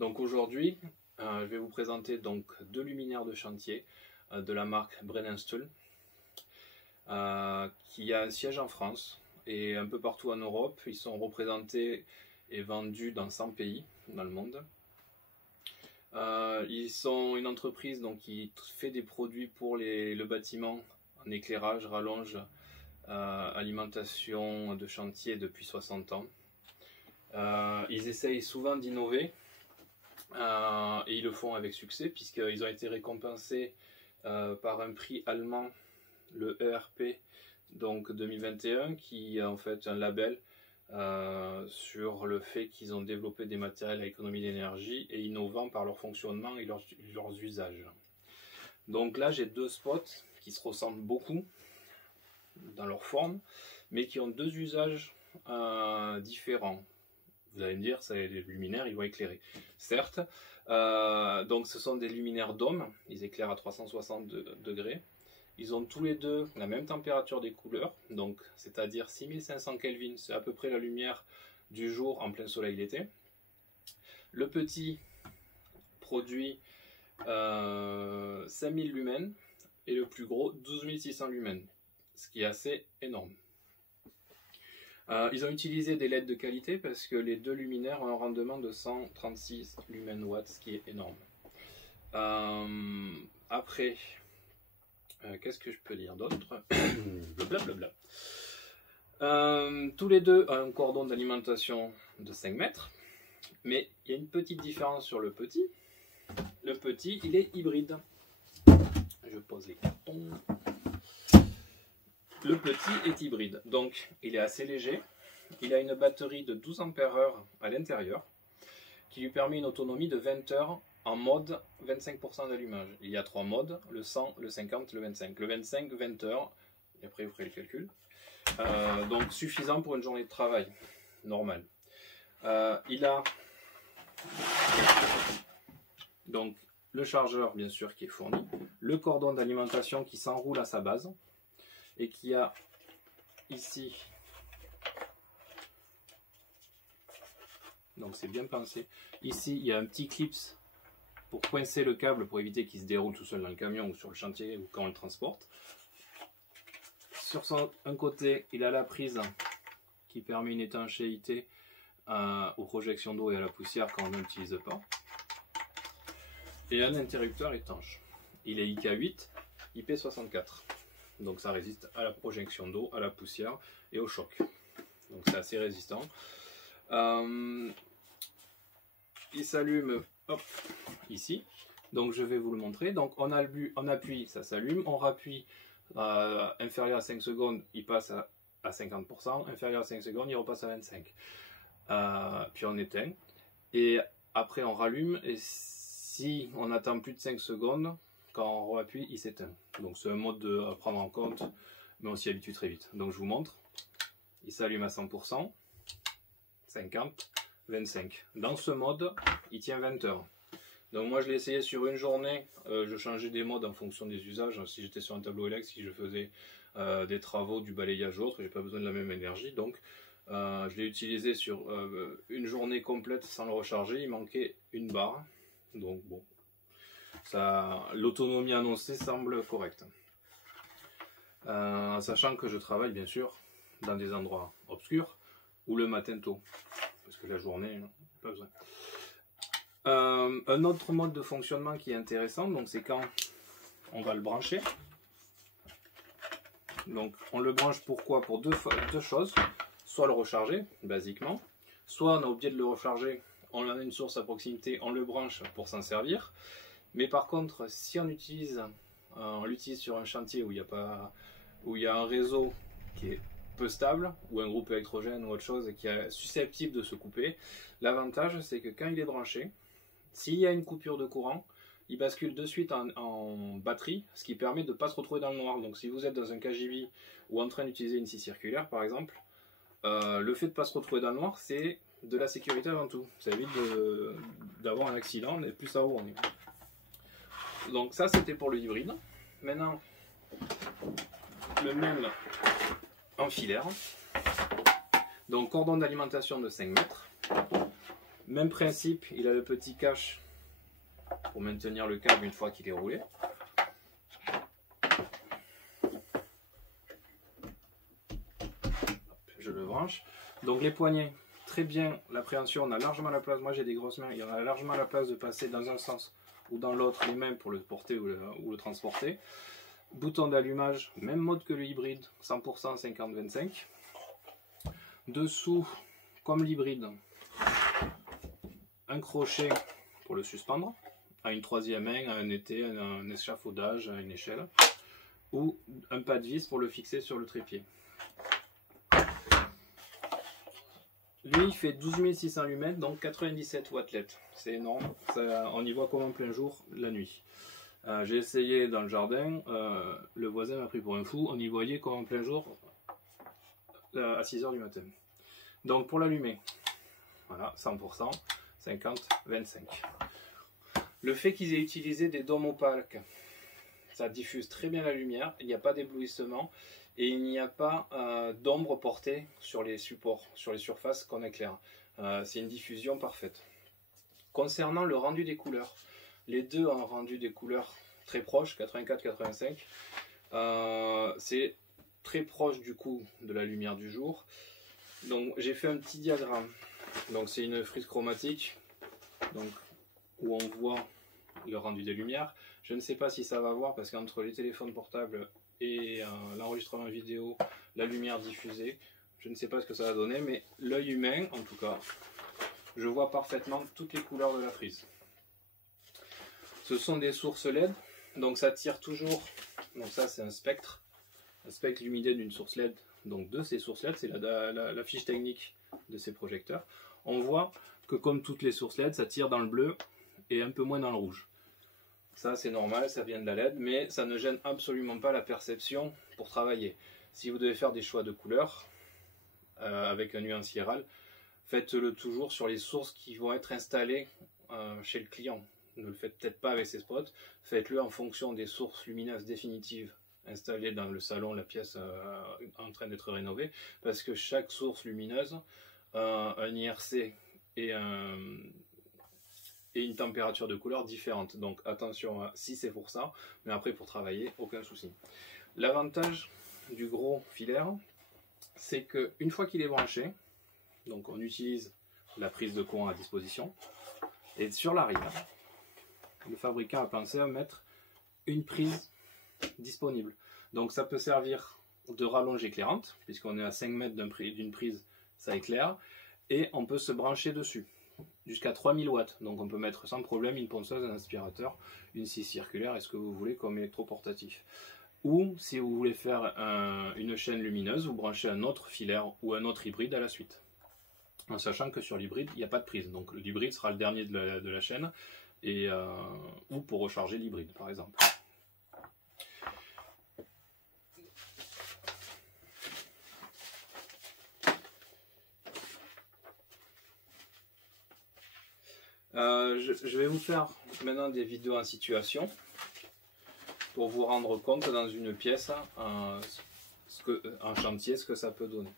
Donc aujourd'hui, je vais vous présenter donc deux luminaires de chantier de la marque Brennenstuhl, qui a un siège en France et un peu partout en Europe. Ils sont représentés et vendus dans 100 pays dans le monde. Ils sont une entreprise donc, qui fait des produits pour le bâtiment en éclairage, rallonge, alimentation de chantier depuis 60 ans. Ils essayent souvent d'innover et ils le font avec succès puisqu'ils ont été récompensés par un prix allemand, le ERP donc 2021, qui est en fait un label sur le fait qu'ils ont développé des matériels à économie d'énergie et innovants par leur fonctionnement et leurs usages. Donc là j'ai deux spots qui se ressemblent beaucoup dans leur forme, mais qui ont deux usages différents. Vous allez me dire, c'est des luminaires, ils vont éclairer. Certes, donc ce sont des luminaires dômes, ils éclairent à 360 degrés. Ils ont tous les deux la même température des couleurs, donc c'est-à-dire 6500 Kelvin, c'est à peu près la lumière du jour en plein soleil l'été. Le petit produit 5000 lumens et le plus gros 12600 lumens, ce qui est assez énorme. Ils ont utilisé des LED de qualité parce que les deux luminaires ont un rendement de 136 lumens watts, ce qui est énorme. Après, qu'est-ce que je peux dire d'autre? Blablabla. Tous les deux ont un cordon d'alimentation de 5 mètres, mais il y a une petite différence sur le petit. Le petit, il est hybride. Je pose les cartons. Le petit est hybride, donc il est assez léger. Il a une batterie de 12 Ah à l'intérieur qui lui permet une autonomie de 20 heures en mode 25% d'allumage. Il y a trois modes, le 100, le 50, le 25. Le 25, 20 heures, et après vous ferez le calcul. Donc suffisant pour une journée de travail normale. Il a donc le chargeur bien sûr qui est fourni, le cordon d'alimentation qui s'enroule à sa base, et qui a ici, donc c'est bien pensé, ici il y a un petit clips pour coincer le câble pour éviter qu'il se déroule tout seul dans le camion ou sur le chantier ou quand on le transporte. Sur un côté il a la prise qui permet une étanchéité aux projections d'eau et à la poussière quand on n'utilise pas, et un interrupteur étanche. Il est IK8 IP64. Donc ça résiste à la projection d'eau, à la poussière et au choc. Donc c'est assez résistant. Il s'allume ici. Donc je vais vous le montrer. Donc on appuie, ça s'allume. On rappuie inférieur à 5 secondes, il passe à 50%. Inférieur à 5 secondes, il repasse à 25%. Puis on éteint. Et après on rallume. Et si on attend plus de 5 secondes, quand on appuie, il s'éteint. Donc c'est un mode à prendre en compte, mais on s'y habitue très vite. Donc je vous montre. Il s'allume à 100%, 50, 25. Dans ce mode, il tient 20 heures. Donc moi je l'ai essayé sur une journée. Je changeais des modes en fonction des usages. Si j'étais sur un tableau Elex, si je faisais des travaux, du balayage ou autre, j'ai pas besoin de la même énergie. Donc je l'ai utilisé sur une journée complète sans le recharger. Il manquait une barre. Donc bon. L'autonomie annoncée semble correcte. Sachant que je travaille bien sûr dans des endroits obscurs ou le matin tôt, parce que la journée, pas besoin. Un autre mode de fonctionnement qui est intéressant, donc c'est quand on va le brancher. Donc on le branche pourquoi? Pour deux choses, soit le recharger basiquement, soit on a oublié de le recharger, on a une source à proximité, on le branche pour s'en servir. Mais par contre, si on l'utilise sur un chantier où il y a un réseau qui est peu stable, ou un groupe électrogène ou autre chose qui est susceptible de se couper, l'avantage c'est que quand il est branché, s'il y a une coupure de courant, il bascule de suite en batterie, ce qui permet de ne pas se retrouver dans le noir. Donc si vous êtes dans un KGV ou en train d'utiliser une scie circulaire par exemple, le fait de ne pas se retrouver dans le noir, c'est de la sécurité avant tout. Ça évite d'avoir un accident et plus ça où on est. Donc ça c'était pour le hybride. Maintenant le même en filaire. Donc cordon d'alimentation de 5 mètres. Même principe, il a le petit cache pour maintenir le câble une fois qu'il est roulé. Je le branche. Donc les poignets, très bien, l'appréhension, on a largement la place. Moi j'ai des grosses mains, il y en a largement la place de passer dans un sens ou dans l'autre, les mains pour le porter ou le transporter. Bouton d'allumage, même mode que le hybride, 100% 50-25. Dessous, comme l'hybride, un crochet pour le suspendre, à une troisième main, à un étai, à un échafaudage, à une échelle, ou un pas de vis pour le fixer sur le trépied. Lui, il fait 12 600 lumens, donc 97 watts LED. C'est énorme, on y voit comme en plein jour la nuit. J'ai essayé dans le jardin, le voisin m'a pris pour un fou, on y voyait comme en plein jour à 6 h du matin. Donc pour l'allumer, voilà, 100%, 50-25. Le fait qu'ils aient utilisé des dômes opaques, ça diffuse très bien la lumière, il n'y a pas d'éblouissement et il n'y a pas d'ombre portée sur les supports, sur les surfaces qu'on éclaire. C'est une diffusion parfaite. Concernant le rendu des couleurs, les deux ont rendu des couleurs très proches, 84-85. C'est très proche du coup de la lumière du jour. Donc j'ai fait un petit diagramme. Donc c'est une frise chromatique, donc où on voit le rendu des lumières. Je ne sais pas si ça va voir parce qu'entre les téléphones portables et l'enregistrement vidéo, la lumière diffusée, je ne sais pas ce que ça va donner, mais l'œil humain, en tout cas, je vois parfaitement toutes les couleurs de la frise. Ce sont des sources LED, donc ça tire toujours, donc ça c'est un spectre lumineux d'une source LED, donc de ces sources LED, c'est la fiche technique de ces projecteurs. On voit que comme toutes les sources LED, ça tire dans le bleu et un peu moins dans le rouge. Ça c'est normal, ça vient de la LED, mais ça ne gêne absolument pas la perception pour travailler. Si vous devez faire des choix de couleurs avec un nuancier RAL, faites-le toujours sur les sources qui vont être installées chez le client. Ne le faites peut-être pas avec ces spots, faites-le en fonction des sources lumineuses définitives installées dans le salon, la pièce en train d'être rénovée, parce que chaque source lumineuse a un IRC et une température de couleur différente. Donc attention si c'est pour ça, mais après pour travailler, aucun souci. L'avantage du gros filaire, c'est qu'une fois qu'il est branché, donc on utilise la prise de courant à disposition, et sur l'arrière, le fabricant a pensé à mettre une prise disponible. Donc ça peut servir de rallonge éclairante, puisqu'on est à 5 mètres d'une prise, ça éclaire, et on peut se brancher dessus, jusqu'à 3000 watts. Donc on peut mettre sans problème une ponceuse, un aspirateur, une scie circulaire, et ce que vous voulez comme électroportatif. Ou si vous voulez faire une chaîne lumineuse, vous branchez un autre filaire ou un autre hybride à la suite. En sachant que sur l'hybride, il n'y a pas de prise. Donc l'hybride sera le dernier de la chaîne, ou pour recharger l'hybride par exemple. Je vais vous faire maintenant des vidéos en situation pour vous rendre compte dans une pièce, en chantier, ce que ça peut donner.